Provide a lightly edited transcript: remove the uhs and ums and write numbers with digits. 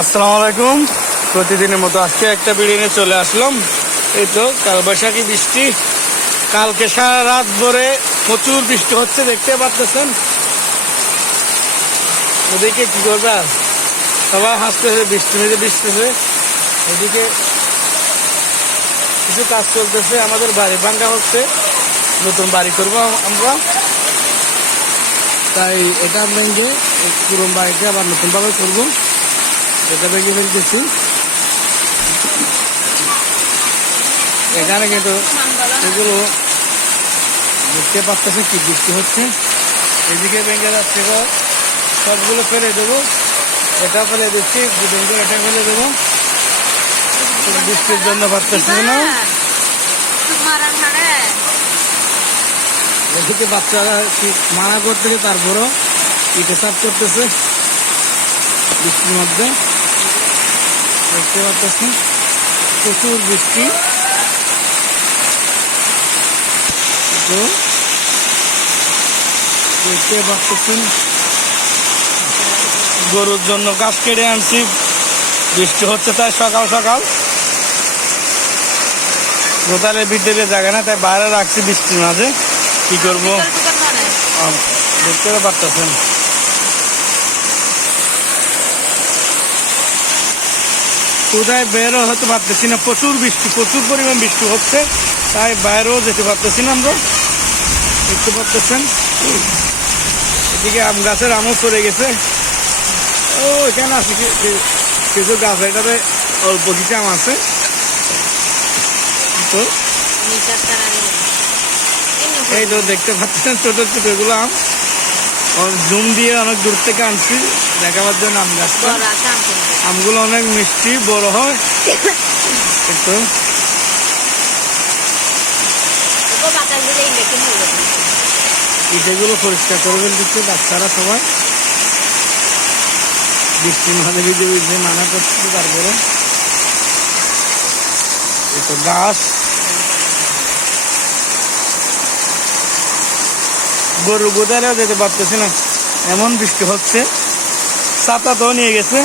আসসালামু আলাইকুম। প্রতিদিনের মতো আজকে একটা ভিডিও নিয়ে চলে আসলাম। এই তো কালবৈশাখী বৃষ্টি, কালকে সারা রাত ভরে প্রচুর বৃষ্টি হচ্ছে, দেখতে পাচ্ছেন। ওদিকে কি করবে, আর সবাই হাসতেছে, বৃষ্টি মেঝে বৃষ্টিছে। এদিকে কিছু কাজ চলতেছে, আমাদের বাড়ি ভাঙ্গা হচ্ছে, নতুন বাড়ি করবো আমরা, তাই এটা ভেঙে পুরনো বাড়িতে আবার নতুনভাবে করবো। এটা ভেঙে ফেলতেছি। এখানে কিন্তু এগুলো দেখতে পাচ্ছেন কি বৃষ্টি হচ্ছে, এদিকে ভেঙে যাচ্ছে, সবগুলো ফেলে দেবো। এটা ফেলে দিচ্ছি, এটা ফেলে দেবো। বৃষ্টির জন্য পারতেছি না। এদিকে বাচ্চারা মানা করতেছে, তারপরও ইটে সাফ করতেছে বৃষ্টির মধ্যে। দেখতে পাচ্ছেন প্রচুর বৃষ্টি। দেখতে পাচ্ছেন গরুর জন্য গাছ কেটে আনছি, বৃষ্টি হচ্ছে তাই সকাল সকাল। গোতালে বিদ্যুতের জায়গা না, তাই বাইরে রাখছি বৃষ্টির মাঝে। কি করবো, দেখতে পাচ্ছেন। কোথায় বেরও হতে পারতেছি না, প্রচুর বৃষ্টি, প্রচুর পরিমাণ বৃষ্টি হচ্ছে, তাই বাইরেও যেতে পারতেছি না আমরা। দেখতে পাচ্ছেন এদিকে আম গাছের আমও পড়ে গেছে। ও এখানে আছে কিছু গাছ, এটাতে অল্প কিছু আম আছে। তো এই তো দেখতে পাচ্ছেন ছোট ছোট এগুলো আম, জুম দিয়ে অনেক দূর থেকে আনছি দেখাবার জন্য। আম গাছটা, আমগুলো অনেক মিষ্টি, বড় হয়। একটু ইটেগুলো পরিষ্কার করে ফেলতেছে বাচ্চারা সবাই, বৃষ্টির মাঝে ভিজে ভিজে মানা করছে। তারপরে একটু গাছ, গরু গোদারেও যেতে পারতেছি না, এমন বৃষ্টি হচ্ছে। ছাতা তো নিয়ে গেছে,